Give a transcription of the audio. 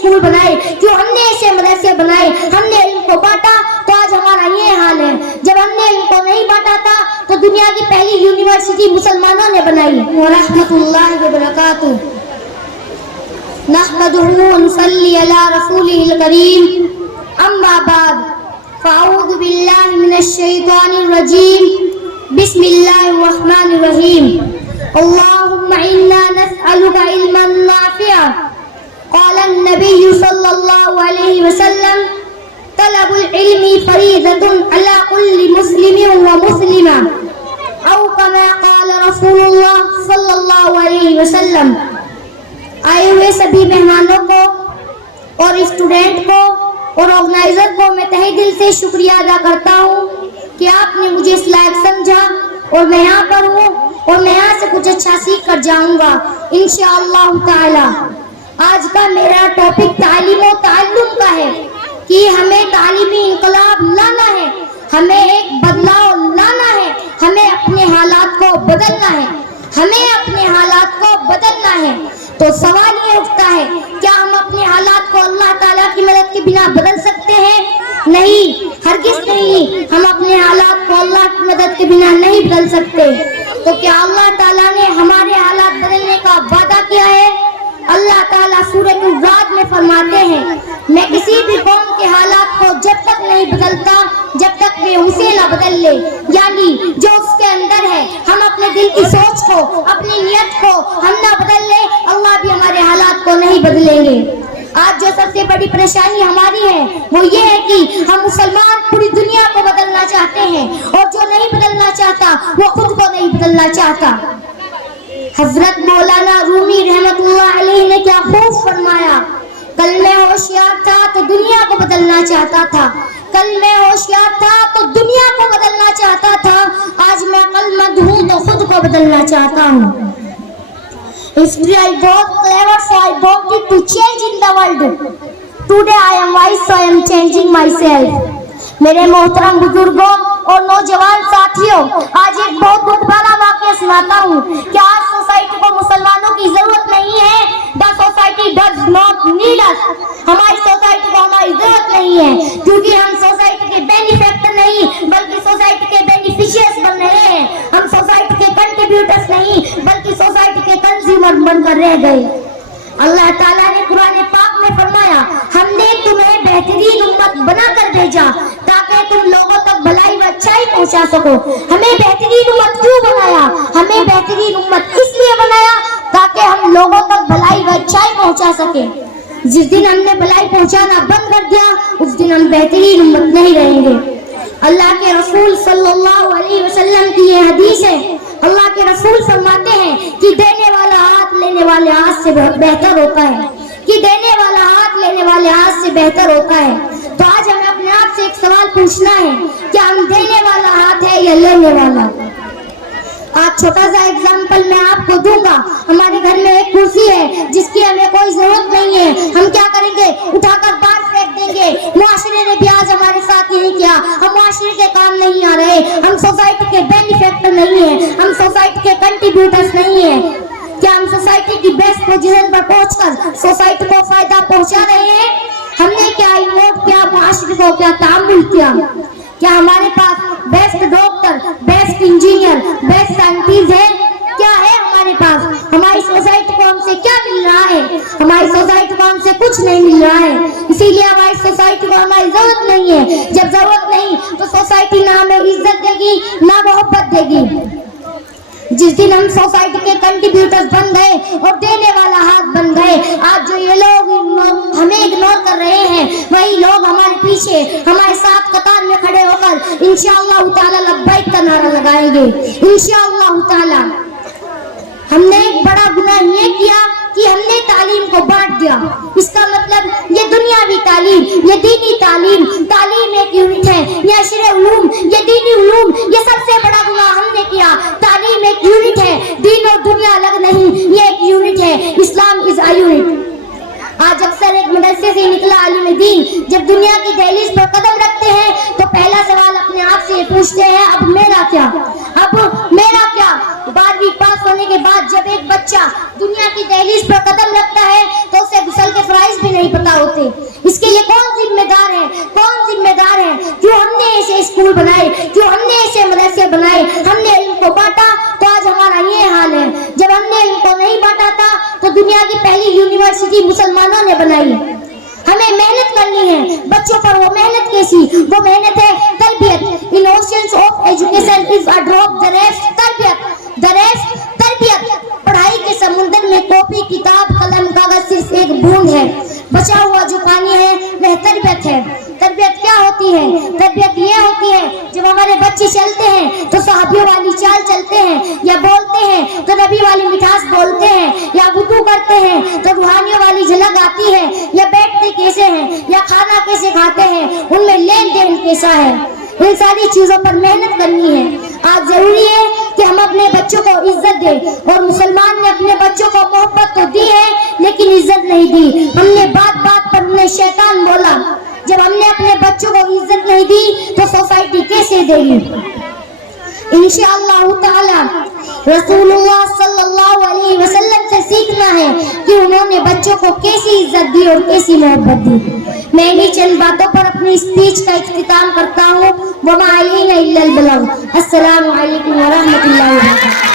School بنائے, کیوں ہم نے ایسے مدرسے بنائے. ہم نے علم کو بانٹا تو آج ہمارا یہ حال ہے. جب ہم نے علم کو نہیں بانٹا تھا تو دنیا کی پہلی یونیورسٹی مسلمانوں نے بنائی. ورحمۃ اللہ وبرکاتہ. نحمده ونصلي على رسوله الكريم. اما بعد فاعوذ بالله من الشيطان الرجيم. بسم الله الرحمن الرحيم. اللهم انا نسألك علما نافعا. قال النبي صلى الله عليه وسلم طلب العلم فريضة على كل مسلم ومسلمة, او كما قال رسول الله صلی اللہ علیہ وسلم. آئے ہوئے سبھی مہمانوں کو اور اسٹوڈنٹ کو اور آرگنائزر کو میں تہہ دل سے شکریہ ادا کرتا ہوں کہ آپ نے مجھے اس لائق سمجھا اور میں یہاں پر ہوں اور میں یہاں سے کچھ اچھا سیکھ کر جاؤں گا انشاءاللہ تعالی. آج کا میرا ٹاپک تعلیم و تعلم کا ہے کہ ہمیں تعلیمی انقلاب لانا ہے, ہمیں ایک بدلاؤ لانا ہے, ہمیں اپنے حالات کو بدلنا ہے, ہمیں اپنے حالات کو بدلنا ہے. تو سوال یہ اٹھتا ہے, کیا ہم اپنے حالات کو اللہ تعالیٰ کی مدد کے بنا بدل سکتے ہیں؟ نہیں, ہرگز نہیں. ہم اپنے حالات کو اللہ کی مدد کے بنا نہیں بدل سکتے. تو کیا اللہ تعالیٰ نے ہمارے حالات بدلنے کا وعدہ کیا ہے؟ اللہ تعالیٰ سورۃ الرعد میں فرماتے ہیں, میں کسی بھی قوم کے حالات کو جب تک نہیں بدلتا جب تک وہ اسے نہ بدل لے. یعنی جو اس کے اندر ہے, ہم اپنے دل کی سوچ کو, اپنی نیت کو ہم نہ بدل لے, اللہ بھی ہمارے حالات کو نہیں بدلیں گے. آج جو سب سے بڑی پریشانی ہماری ہے وہ یہ ہے کہ ہم مسلمان پوری دنیا کو بدلنا چاہتے ہیں اور جو نہیں بدلنا چاہتا وہ خود کو نہیں بدلنا چاہتا. حضرت مولانا رومی رحمت اللہ علیہ نے کیا خوب فرمایا, کل میں ہوشیار تھا تو دنیا کو بدلنا چاہتا تھا, کل میں ہوشیار تھا تو دنیا کو بدلنا چاہتا تھا, آج میں عقل مند ہوں تو خود کو بدلنا چاہتا ہوں. Yesterday I was clever so I wanted to change in the world. Today I am wise so I am changing myself. میرے محترم بزرگوں اور نوجوان ساتھیوں, آج ایک بہت دکھ بھرا واقعہ سناتا ہوں کہ آج سوسائٹی کو مسلمانوں کی ضرورت نہیں ہے. The society does not need us. ہماری سوسائٹی کو ہماری ضرورت نہیں ہے کیونکہ ہم سوسائٹی کے بینیفیکٹر نہیں بلکہ سوسائٹی کے بینیفیشیئرز بن رہے ہیں. ہم سوسائٹی کے کنٹریبیوٹرز نہیں بلکہ سوسائٹی کے کنزیومر بن کر رہ گئے. اللہ تعالیٰ نے قرآن پاک میں فرمایا, ہم نے تمہیں بہترین امت بنا کر بھیجا تاکہ تم لوگوں تک بھلائی و اچھائی پہنچا سکو. ہمیں بہترین امت کیوں بنایا؟ ہمیں بہترین امت اس لیے بنایا تاکہ ہم لوگوں تک بھلائی و اچھائی پہنچا سکیں. جس دن ہم نے بھلائی پہنچانا بند کر دیا اس دن ہم بہترین امت نہیں رہیں گے. اللہ کے رسول صلی اللہ علیہ وسلم کی یہ حدیث ہے. اللہ کے رسول فرماتے ہیں کہ دینے والا ہاتھ لینے والے ہاتھ سے بہتر ہوتا ہے, کہ دینے والا ہاتھ لینے والے ہاتھ سے بہتر ہوتا ہے. تو آج ہمیں اپنے آپ سے ایک سوال پوچھنا ہے, کیا ہم دینے والا ہاتھ ہے یا لینے والا؟ آج چھوٹا سا ایگزامپل میں آپ کو دوں گا. ہمارے گھر میں ایک کرسی ہے جس کی ہمیں کوئی ضرورت نہیں ہے, ہم کیا کریں گے؟ اٹھا کر باہر پھینک دیں گے. معاشرے نے بھی آج ہمارے ساتھ یہی کیا. ہم معاشرے کے کام نہیں آ رہے, ہم سوسائٹی کے بینیفیکٹر نہیں ہیں, ہم سوسائٹی کے کنٹریبیوٹرز نہیں ہیں. کیا ہم سوسائٹی کی بیسٹ پوزیشن پر پہنچ کر سوسائٹی کو فائدہ پہنچا رہے ہیں؟ ہم نے کیا انوٹ کیا معاشرے کو, کیا تعامل کیا؟ کیا ہمارے پاس best doctor, best engineer, best scientist ہے؟ کیا ہے ہمارے پاس؟ ہماری سوسائٹی کو ہم سے کیا مل رہا ہے؟ ہماری سوسائٹی کو ہم سے کچھ نہیں مل رہا ہے. اسی لیے ہماری سوسائٹی کو ہماری ضرورت نہیں ہے. جب ضرورت نہیں تو سوسائٹی نہ ہمیں عزت دے گی نہ محبت دے گی. جس دن ہم سوسائٹی کے کنٹریبیوٹرز بن گئے اور دینے والا ہاتھ بن گئے, آج جو یہ لوگ ہمیں اگنور کر رہے ہیں وہی لوگ ہمارے پیچھے ہمارے ساتھ قطار میں کھڑے ہو کر انشاءاللہ تعالی لبیک کا نعرہ لگائیں گے انشاءاللہ تعالی. ہم نے ایک بڑا گناہ یہ کیا کہ ہم نے تعلیم کو بانٹ دیا. اس کا مطلب یہ دنیاوی تعلیم, یہ دینی تعلیم, تعلیم ایک یونٹ ہے. یہ عشر علوم, یہ دینی علوم, یہ سب سے بڑا گناہ ہم نے کیا. تعلیم ایک یونٹ ہے, دین اور دنیا الگ نہیں, یہ ایک یونٹ ہے. اسلام از اے یونٹ. آج اکثر ایک مدرسے سے نکلا عالم دین جب دنیا کی دہلیز پر قدم رکھتے ہیں تو پہلا سوال اپنے آپ سے یہ پوچھتے ہیں اب میرا کیا؟ 12ویں پاس ہونے کے بعد جب ایک بچہ دنیا کی دہلیز پر قدم رکھتا ہے تو اسے غسل کے فرائض بھی نہیں پتا ہوتے. اس کے لیے کون ذمہ دار ہے؟ کیوں ہم نے ایسے اسکول بنائے؟ کیوں ہم نے ایسے مدرسے بنائے؟ ہم نے علم کو بانٹا تو آج ہمارا یہ حال ہے. جب ہم نے علم کو نہیں بانٹا تھا تو دنیا کی پہلی یونیورسٹی مسلمانوں نے بنائی. ہمیں محنت کرنی ہے. بچوں پر وہ محنت کیسی؟ وہ محنت ہے تربیت. In oceans of education is a drop the rest تربیت. پڑھائی کے سمندر میں کاپی کتاب قلم کاغذ صرف ایک بوند ہے. بچا ہوا جو پانی ہے وہ تربیت ہے. تربیت کیا ہوتی ہے؟ تربیت یہ ہوتی ہے جب ہمارے بچے چلتے ہیں تو صحابیوں والی چال چلتے ہیں, یا بولتے ہیں تو نبی والی مٹھاس بولتے ہیں, یا وضو کرتے ہیں تو روحانیوں والی جھلک آتی ہے, یا بیٹھتے کیسے ہیں, یا کھانا کیسے کھاتے ہیں, ان میں لین دین کیسا ہے. ان ساری چیزوں پر محنت کرنی ہے. آج ضروری ہے کہ ہم اپنے بچوں کو عزت دیں, اور مسلمان نے اپنے بچوں کو محبت تو دی ہے لیکن عزت نہیں دی. ہم نے بات بات پر انہیں شیطان بولا. جب ہم نے اپنے بچوں کو عزت نہیں دی تو سوسائٹی کیسے دے گی؟ انشاءاللہ تعالی رسول اللہ صلی اللہ علیہ وسلم سے سیکھنا ہے کہ انہوں نے بچوں کو کیسی عزت دی اور کیسی محبت دی. میں انہی چند باتوں پر اپنی اسپیچ کا اختتام کرتا ہوں. وما علینا الا البلاغ. السلام علیکم ورحمۃ اللہ وبرکاتہ.